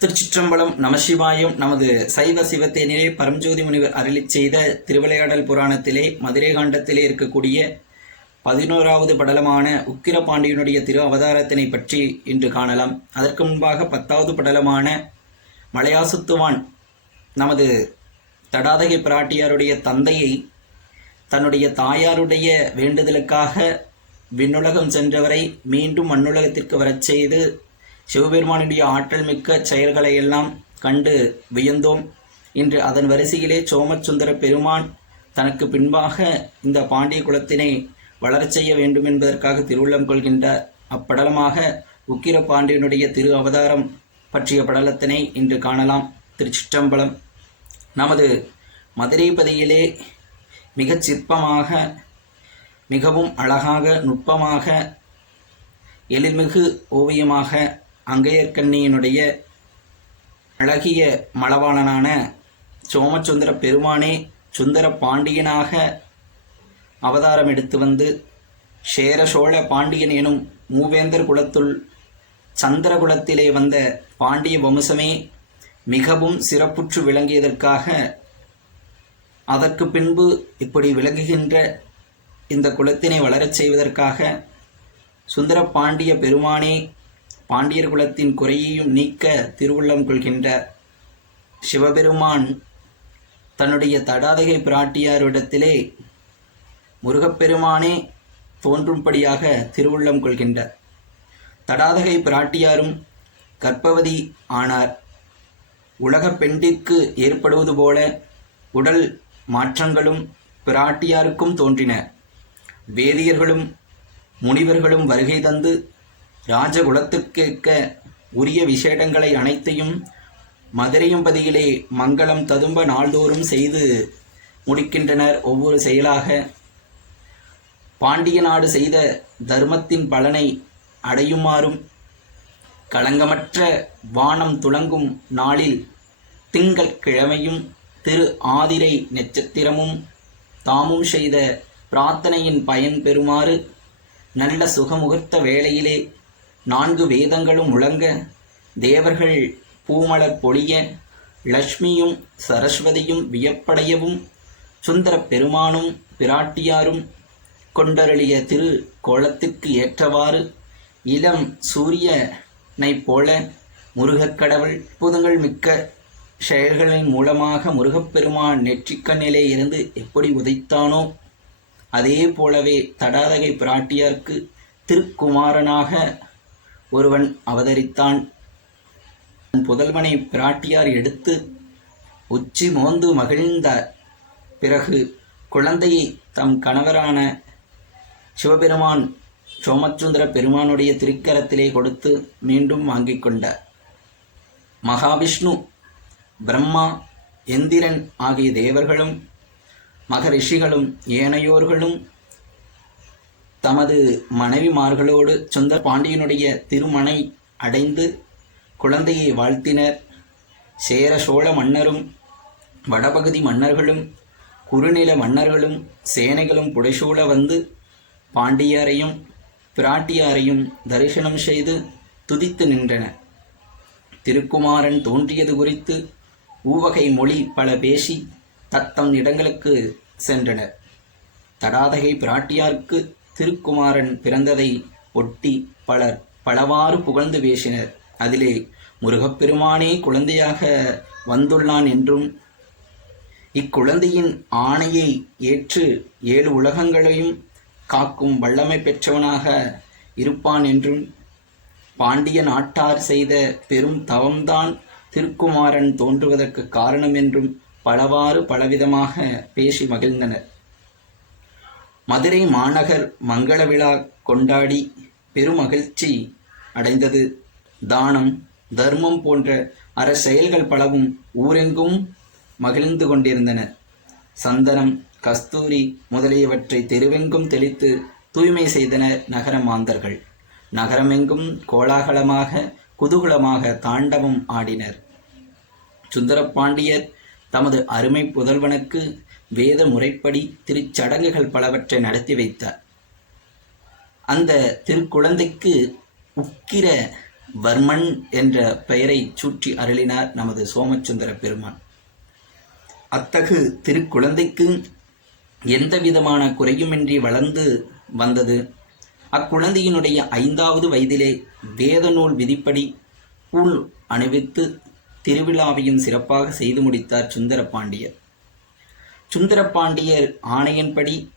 திருச்சிற்றம்பலம் நமசிவாயம் நமது சைவ சிவத்தேனிலே பரம்ஜோதி முனிவர் அருளிச் செய்த திருவிளையாடல் புராணத்திலே மதுரை காண்டத்திலே இருக்கக்கூடிய பதினோராவது படலமான உக்கிரபாண்டியனுடைய திரு அவதாரத்தினை பற்றி இன்று காணலாம். அதற்கு முன்பாக பத்தாவது படலமான மலையாசுத்துவான் நமது தடாதகை பிராட்டியாருடைய தந்தையை தன்னுடைய தாயாருடைய வேண்டுதலுக்காக விண்ணுலகம் சென்றவரை மீண்டும் மண்ணுலகத்திற்கு வரச் செய்து சிவபெருமானுடைய ஆற்றல் மிக்க செயல்களை எல்லாம் கண்டு வியந்தோம். இன்று அதன் வரிசையிலே சோமசுந்தர பெருமான் தனக்கு பின்பாக இந்த பாண்டிய குலத்தினை வளரச் செய்ய வேண்டும் என்பதற்காக திருவுள்ளம் கொள்கின்ற அப்படலமாக உக்கிர பாண்டியனுடைய திரு அவதாரம் பற்றிய படலத்தினை இன்று காணலாம். திருச்சிற்றம்பலம். நமது மதுரைப்பதியிலே மிகச் சிற்பமாக மிகவும் அழகாக நுட்பமாக எழில்மிகு ஓவியமாக அங்கையர்கண்ணியினுடைய அழகிய மலவாளனான சோமசுந்தர பெருமானே சுந்தர பாண்டியனாக அவதாரம் எடுத்து வந்து சேர சோழ பாண்டியன் எனும் மூவேந்தர் குலத்துள் சந்திரகுலத்திலே வந்த பாண்டிய வம்சமே மிகவும் சிறப்புற்று விளங்கியதற்காக அதற்கு பின்பு இப்படி விளங்குகின்ற இந்த குலத்தினை வளரச் செய்வதற்காக சுந்தர பாண்டிய பெருமானே பாண்டியர் குலத்தின் குறையையும் நீக்க திருவுள்ளம் கொள்கின்ற சிவபெருமான் தன்னுடைய தடாதகை பிராட்டியாரிடத்திலே முருகப்பெருமானே தோன்றும்படியாக திருவுள்ளம் கொள்கின்ற தடாதகை பிராட்டியாரும் கர்ப்பவதி ஆனார். உலகப் பெண்டிற்கு ஏற்படுவது போல உடல் மாற்றங்களும் பிராட்டியாருக்கும் தோன்றின. வேதியர்களும் முனிவர்களும் வருகை தந்து ராஜகுலத்துக்கேற்க உரிய விசேடங்களை அனைத்தையும் மதுரையம்பதியிலே மங்களம் ததும்ப நாள்தோறும் செய்து முடிக்கின்றனர். ஒவ்வொரு செயலாக பாண்டிய நாடு செய்த தர்மத்தின் பலனை அடையுமாறும் களங்கமற்ற வானம் துளங்கும் நாளில் திங்கள் கிழமையும் திரு ஆதிரை நட்சத்திரமும் தாமும் செய்த பிரார்த்தனையின் பயன் பெறுமாறு நல்ல சுகமுகூர்த்த வேளையிலே நான்கு வேதங்களும் முழங்க தேவர்கள் பூமலர் பொழிய லக்ஷ்மியும் சரஸ்வதியும் வியப்படையவும் சுந்தர பெருமானும் பிராட்டியாரும் கொண்டருளிய திரு கோலத்திற்கு ஏற்றவாறு இளம் சூரியனைப் போல முருகக்கடவுள் புதங்கள் மிக்க செயல்களின் மூலமாக முருகப்பெருமான் நெற்றிக்கண்ணிலே இருந்து எப்படி உதைத்தானோ அதே போலவே தடாதகை பிராட்டியார்க்கு திருக்குமாரனாக ஒருவன் அவதரித்தான். புதல்வனை பிராட்டியார் எடுத்து உச்சி மோந்து மகிழ்ந்த பிறகு குழந்தையை தம் கணவரான சிவபெருமான் சோமச்சுந்தர பெருமானுடைய திருக்கரத்திலே கொடுத்து மீண்டும் வாங்கிக் கொண்டார் மகாவிஷ்ணு பிரம்மா எந்திரன் ஆகிய தேவர்களும் மகரிஷிகளும் ஏனையோர்களும் தமது மனைவிமார்களோடு சுந்தர பாண்டியனுடைய திருமனை அடைந்து குழந்தையை வாழ்த்தினர். சேர சோழ மன்னரும் வடபகுதி மன்னர்களும் குறுநில மன்னர்களும் சேனைகளும் புடைசூழ வந்து பாண்டியாரையும் பிராட்டியாரையும் தரிசனம் செய்து துதித்து நின்றன. திருக்குமாரன் தோன்றியது குறித்து ஊவகை மொழி பல பேசி தத்தம் இடங்களுக்கு சென்றனர். தடாதகை பிராட்டியார்க்கு திருக்குமாரன் பிறந்ததை ஒட்டி பலர் பலவாறு புகழ்ந்து பேசினர். அதிலே முருகப்பெருமானே குழந்தையாக வந்துள்ளான் என்றும் இக்குழந்தையின் ஆணையை ஏற்று ஏழு உலகங்களையும் காக்கும் வல்லமை பெற்றவனாக இருப்பான் என்றும் பாண்டிய நாட்டார் செய்த பெரும் தவம்தான் திருக்குமாரன் தோன்றுவதற்கு காரணம் என்றும் பலவாறு பலவிதமாக பேசி மகிழ்ந்தனர். மதுரை மாநகர் மங்கள விழா கொண்டாடி பெருமகிழ்ச்சி அடைந்தது. தானம் தர்மம் போன்ற அற செயல்கள் பலவும் ஊரெங்கும் மகிழ்ந்து கொண்டிருந்தன. சந்தனம் கஸ்தூரி முதலியவற்றை தெருவெங்கும் தெளித்து தூய்மை செய்தனர் நகர மாந்தர்கள். நகரமெங்கும் கோலாகலமாக குதூகலமாக தாண்டவம் ஆடினர். சுந்தரபாண்டியர் தமது அருமை புதல்வனுக்கு வேத முறைப்படி திருச்சடங்குகள் பலவற்றை நடத்தி வைத்தார். அந்த திருக்குழந்தைக்கு உக்கிர வர்மன் என்ற பெயரை சூட்டி அருளினார் நமது சோமசுந்தர பெருமான். அத்தகு திருக்குழந்தைக்கு எந்த விதமான குறையுமின்றி வளர்ந்து வந்தது? அக்குழந்தையினுடைய ஐந்தாவது வயதிலே வேத நூல் விதிப்படி கூழ் அணிவித்து திருவிழாவையும் சிறப்பாக செய்து முடித்தார் சுந்தரபாண்டியர். சுந்தரபாண்டியர் ஆணையன்படி ஆணையின்படி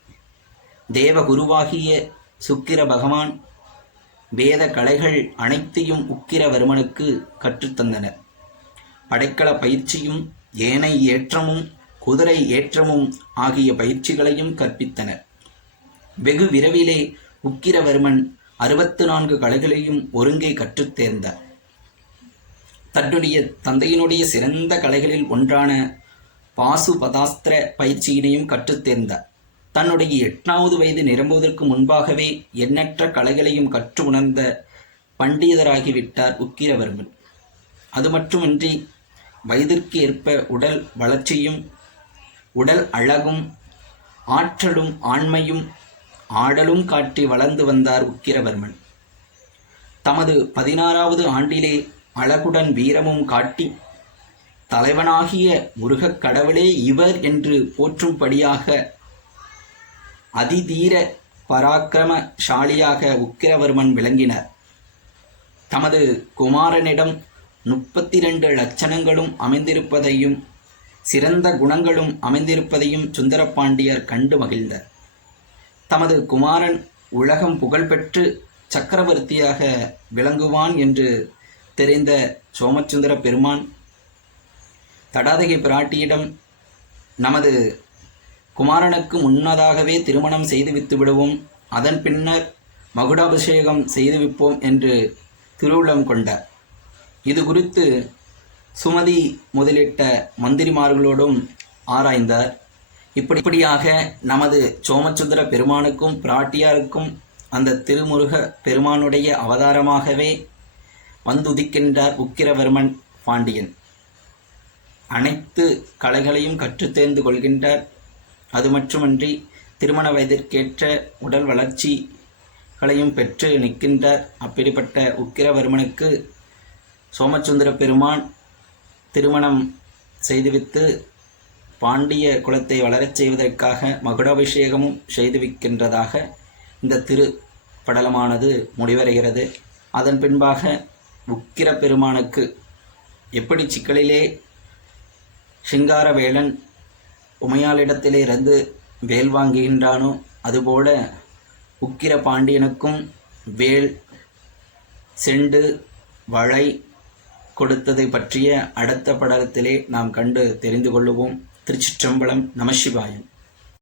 தேவகுருவாகிய சுக்கிர பகவான் வேத கலைகள் அனைத்தையும் உக்கிரவர்மனுக்கு கற்றுத்தந்தனர். படைக்கல பயிற்சியும் ஏனை ஏற்றமும் குதிரை ஏற்றமும் ஆகிய பயிற்சிகளையும் கற்பித்தனர். வெகு விரைவிலே உக்கிரவர்மன் அறுபத்து நான்கு கலைகளையும் ஒருங்கே கற்றுத் தேர்ந்தார் தன்னுடைய தந்தையினுடைய சிறந்த கலைகளில் ஒன்றான பாசுபதாஸ்திர பயிற்சியினையும் கற்றுத் தேர்ந்தார் தன்னுடைய எட்டாவது வயது நிரம்புவதற்கு முன்பாகவே எண்ணற்ற கலைகளையும் கற்று உணர்ந்த பண்டிதராகிவிட்டார் உக்கிரவர்மன். அது மட்டுமின்றி வயதிற்கு ஏற்ப உடல் வளர்ச்சியும் உடல் அழகும் ஆற்றலும் ஆண்மையும் ஆடலும் காட்டி வளர்ந்து வந்தார் உக்கிரவர்மன். தமது பதினாறாவது ஆண்டிலே அழகுடன் வீரமும் காட்டி தலைவனாகிய முருகக் கடவுளே இவர் என்று போற்றும்படியாக அதிதீர பராக்கிரமசாலியாக உக்கிரவர்மன் விளங்கினார். தமது குமாரனிடம் முப்பத்தி ரெண்டு லட்சணங்களும் அமைந்திருப்பதையும் சிறந்த குணங்களும் அமைந்திருப்பதையும் சுந்தரபாண்டியர் கண்டு மகிழ்ந்தார். தமது குமாரன் உலகம் புகழ்பெற்று சக்கரவர்த்தியாக விளங்குவான் என்று தெரிந்த சோமச்சுந்தர பெருமான் தடாதகை பிராட்டியிடம் நமது குமாரனுக்கு முன்னதாகவே திருமணம் செய்துவித்து விடுவோம். அதன் பின்னர் மகுடாபிஷேகம் செய்துவிப்போம் என்று திருவுளம் கொண்டார். இது குறித்து சுமதி முதலிட்ட மந்திரிமார்களோடும் ஆராய்ந்தார். இப்படிப்படியாக நமது சோமச்சுந்தர பெருமானுக்கும் பிராட்டியாருக்கும் அந்த திருமுருக பெருமானுடைய அவதாரமாகவே வந்துதிக்கின்றார் உக்கிரவர்மன் பாண்டியன். அனைத்து கலைகளையும் கற்றுத்தேர்ந்து கொள்கின்றார். அது மட்டுமன்றி திருமண வயதிற்கேற்ற உடல் வளர்ச்சிகளையும் பெற்று நிற்கின்றார். அப்படிப்பட்ட உக்கிரவர்மனுக்கு சோமசுந்தர பெருமான் திருமணம் செய்துவித்து பாண்டிய குலத்தை வளரச் செய்வதற்காக மகுடாபிஷேகமும் செய்துவிக்கின்றதாக இந்த திரு படலமானது முடிவடைகிறது. அதன் பின்பாக உக்கிர பெருமானுக்கு எப்படி சிக்கலிலே சிங்காரவேலன் உமையாளிடத்திலே இருந்து வேல் வாங்குகின்றானோ அதுபோல உக்கிர பாண்டியனுக்கும் வேல் செண்டு வளை கொடுத்ததை பற்றிய அடுத்த படலத்திலே நாம் கண்டு தெரிந்து கொள்ளுவோம். திருச்சிற்றம்பலம் நமசிவாயம்